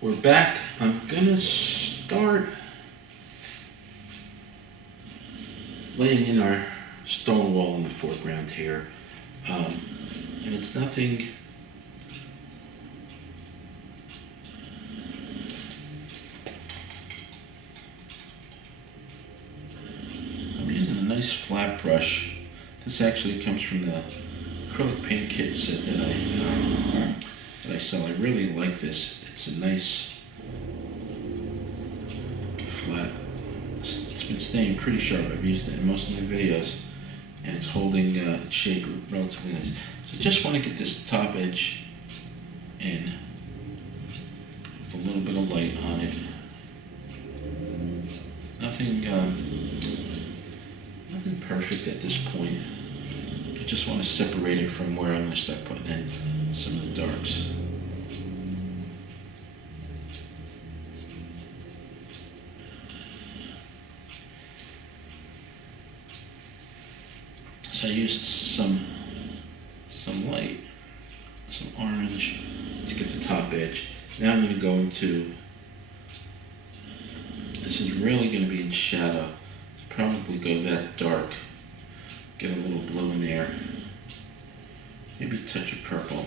we're back. I'm gonna start laying in our stone wall in the foreground here. And it's nothing I'm using a nice flat brush. This actually comes from the acrylic paint kit set that I sell. I really like this. It's a nice flat. It's been staying pretty sharp. I've used it in most of my videos, and it's holding its shape relatively nice. So I just want to get this top edge in with a little bit of light on it. Nothing perfect at this point. I just want to separate it from where I'm going to start putting in some of the darks. So I used some light, some orange to get the top edge. Now I'm going to go into, this is really going to be in shadow. Probably go that dark. Get a little blue in there. Maybe a touch of purple.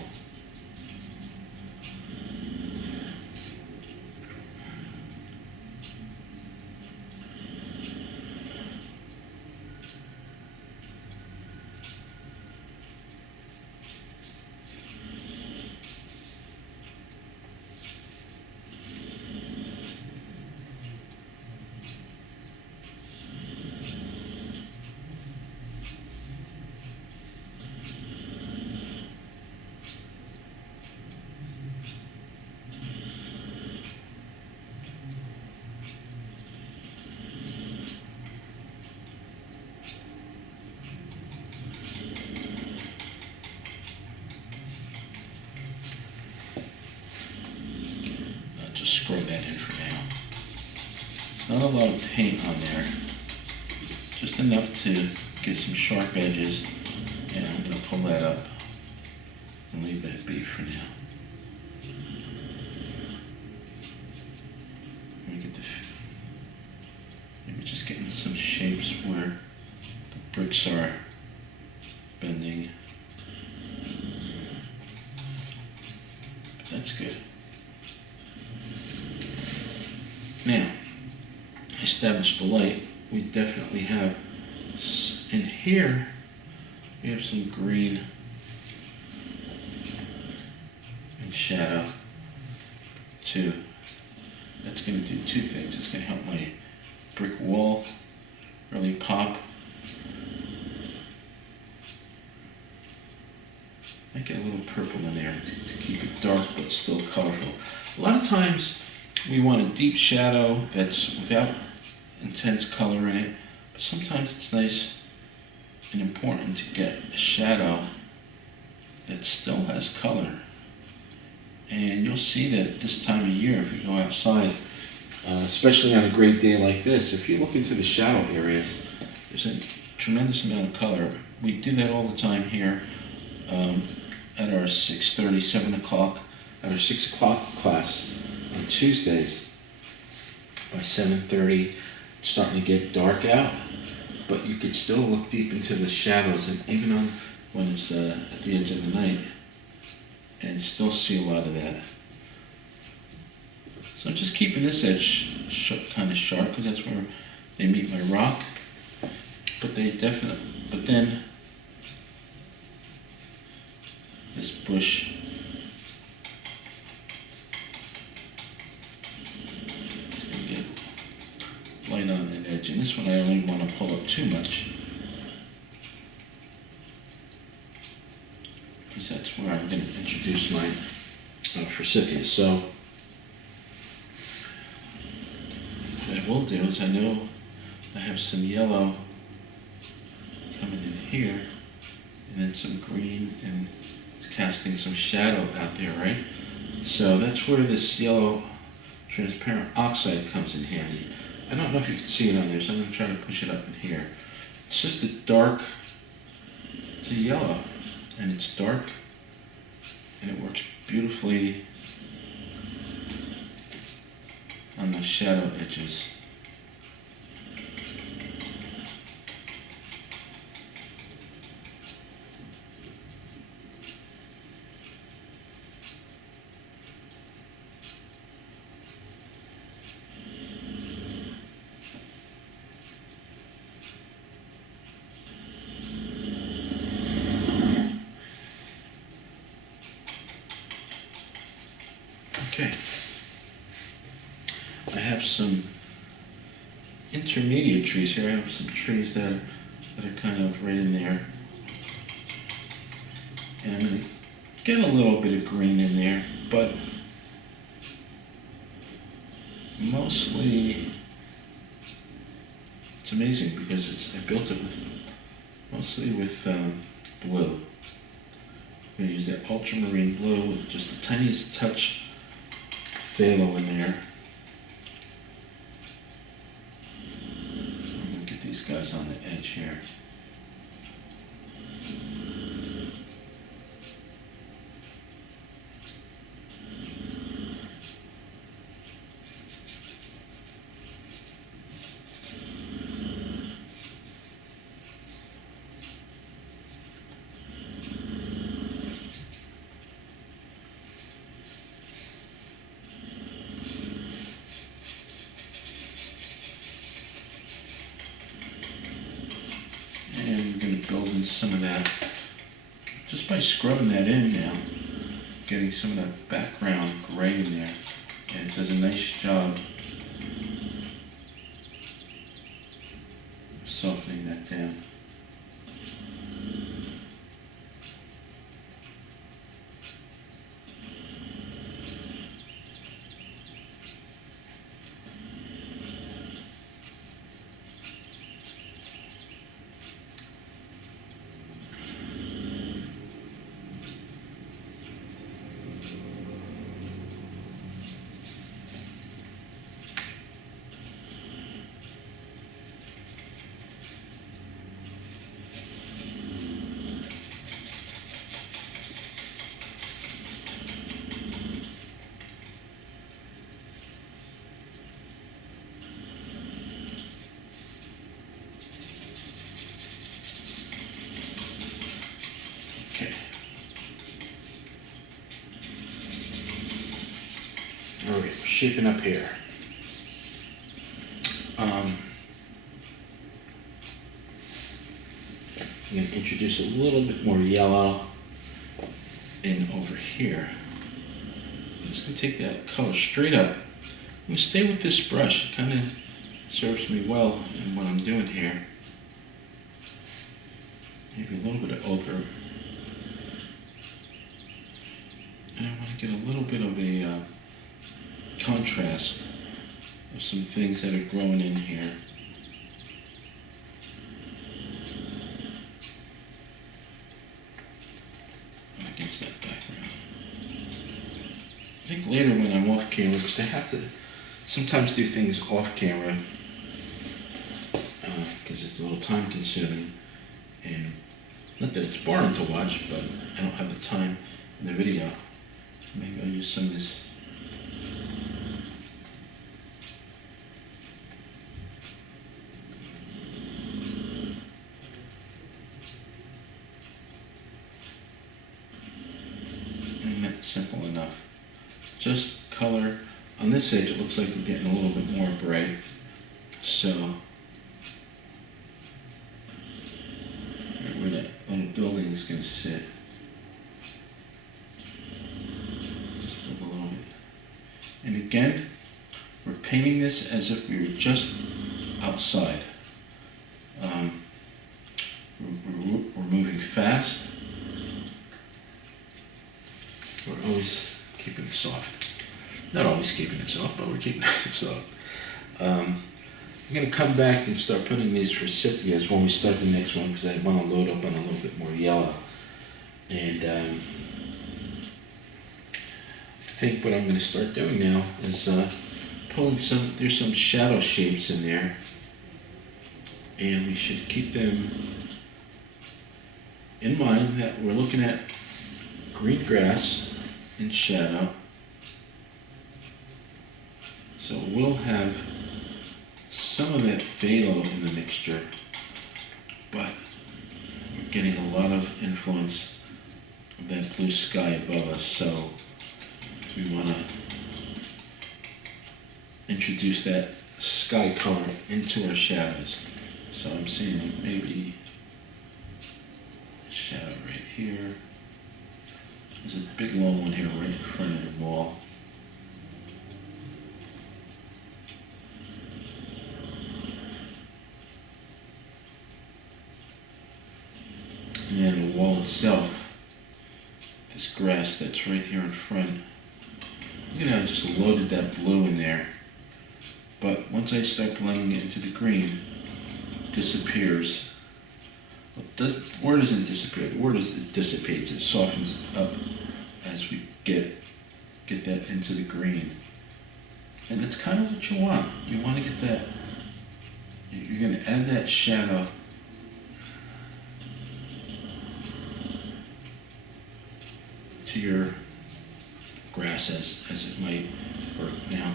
Just scrub that in for now. Not a lot of paint on there, just enough to get some sharp edges, and I'm going to pull that up and leave that be for now. Let me get maybe just getting some shapes where the bricks are bending. But that's good. Now, established the light. We definitely have, in here, we have some green and shadow too. That's going to do two things. It's going to help my brick wall really pop. Might get a little purple in there to keep it dark but still colorful. A lot of times, we want a deep shadow that's without intense color in it, but sometimes it's nice and important to get a shadow that still has color. And you'll see that this time of year, if you go outside, especially on a great day like this, if you look into the shadow areas, there's a tremendous amount of color. We do that all the time here at our 6:30, 7 o'clock, at our 6 o'clock class. On Tuesdays, by 7:30, it's starting to get dark out, but you can still look deep into the shadows, and even when it's at the edge of the night, and still see a lot of that. So I'm just keeping this edge kind of sharp because that's where they meet my rock. But then this bush. Light on that edge, and this one I don't want to pull up too much because that's where I'm going to introduce my forsythia. So what I will do is, I know I have some yellow coming in here and then some green, and it's casting some shadow out there, right? So that's where this yellow transparent oxide comes in handy. I don't know if you can see it on there, so I'm going to try to push it up in here. It's just a dark, it's a yellow, and it's dark, and it works beautifully shadow edges. Okay, I have some intermediate trees here. I have some trees that are kind of right in there. And I'm going to get a little bit of green in there, but mostly it's amazing because I built it with mostly with blue. I'm going to use that ultramarine blue with just the tiniest touch phthalo in there. I'm going to get these guys on the edge here. And we're going to build in some of that just by scrubbing that in now, getting some of that background gray in there, and it does a nice job of softening that down. Okay. All right, we're shaping up here. I'm going to introduce a little bit more yellow in over here. I'm just going to take that color straight up. I'm going to stay with this brush. It kind of serves me well in what I'm doing here. Maybe a little bit of ochre. And I want to get a little bit of a contrast of some things that are growing in here. Against that background. I think later when I'm off camera, because I have to sometimes do things off camera, because it's a little time consuming, and not that it's boring to watch, but I don't have the time in the video. Maybe I'll use some of this. And that's simple enough. Just color. On this edge it looks like we're getting a little bit more gray. So, right where that little building is going to sit. And again, we're painting this as if we were just outside. We're moving fast. We're always keeping it soft. Not always keeping it soft, but we're keeping it soft. I'm going to come back and start putting these forsythias when we start the next one, because I want to load up on a little bit more yellow. And I think what I'm going to start doing now is pulling there's some shadow shapes in there, and we should keep them in mind that we're looking at green grass in shadow. So we'll have some of that phthalo in the mixture, but we're getting a lot of influence of that blue sky above us, so we want to introduce that sky color into our shadows. So I'm seeing like maybe a shadow right here. There's a big long one here right in front of the wall. And then the wall itself, this grass that's right here in front, look at how I just loaded that blue in there. But once I start blending it into the green, it disappears. Well, the word doesn't disappear, the word is it dissipates, it softens up as we get that into the green. And that's kind of what you want. You want to get that, you're going to add that shadow to your grass as it might work now.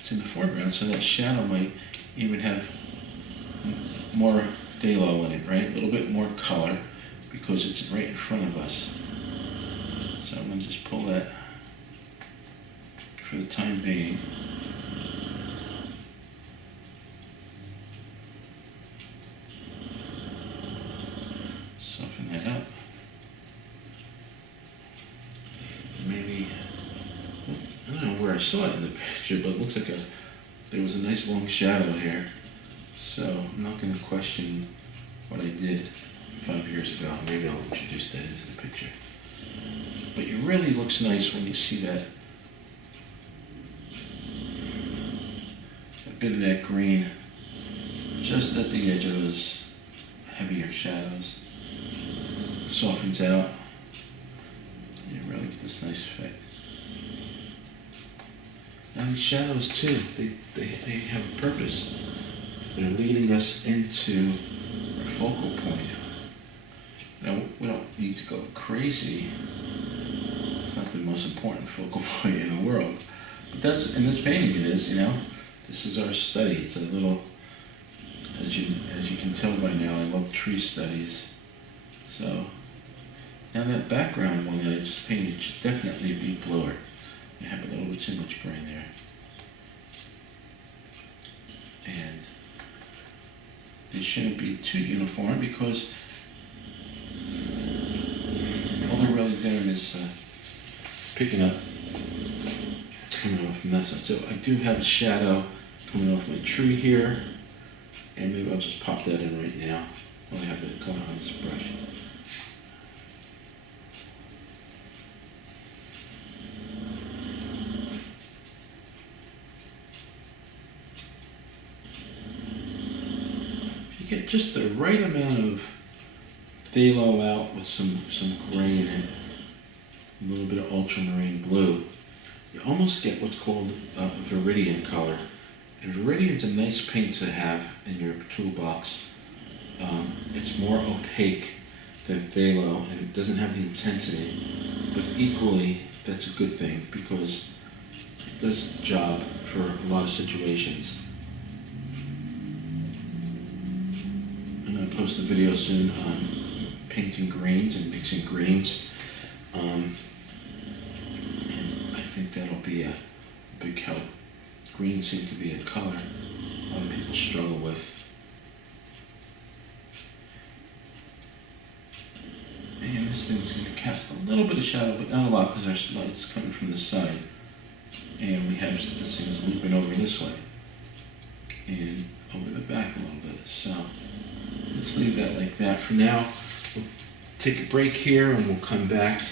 It's in the foreground, so that shadow might even have more phthalo in it, right? A little bit more color because it's right in front of us. So I'm going to just pull that for the time being. Soften that up. Maybe, I don't know where I saw it in the picture, but it looks like there was a nice long shadow here. So I'm not going to question what I did 5 years ago. Maybe I'll introduce that into the picture. But it really looks nice when you see that, a bit of that green just at the edge of those heavier shadows. It softens out. You really get this nice effect. And the shadows too, they have a purpose. They're leading us into our focal point. Now, we don't need to go crazy. It's not the most important focal point in the world. But that's, in this painting it is, you know. This is our study. It's a little, as you can tell by now, I love tree studies. So, now that background one that I just painted should definitely be bluer. I have a little bit too much gray there. And they shouldn't be too uniform because all they're really doing is picking up, coming off from that side. So I do have a shadow coming off my tree here, and maybe I'll just pop that in right now while I have the color on this brush. Get just the right amount of phthalo out with some gray in it, a little bit of ultramarine blue, you almost get what's called a viridian color. And viridian's a nice paint to have in your toolbox. It's more opaque than phthalo and it doesn't have the intensity, but equally that's a good thing because it does the job for a lot of situations. I'm going to post a video soon on painting greens and mixing greens. And I think that'll be a big help. Greens seem to be a color a lot of people struggle with. And this thing's going to cast a little bit of shadow, but not a lot because our light's coming from the side. And we have this thing is looping over this way. And over the back a little bit. So let's leave that like that for now. We'll take a break here and we'll come back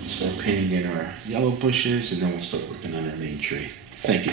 and start painting in our yellow bushes and then we'll start working on our main tree. Thank you.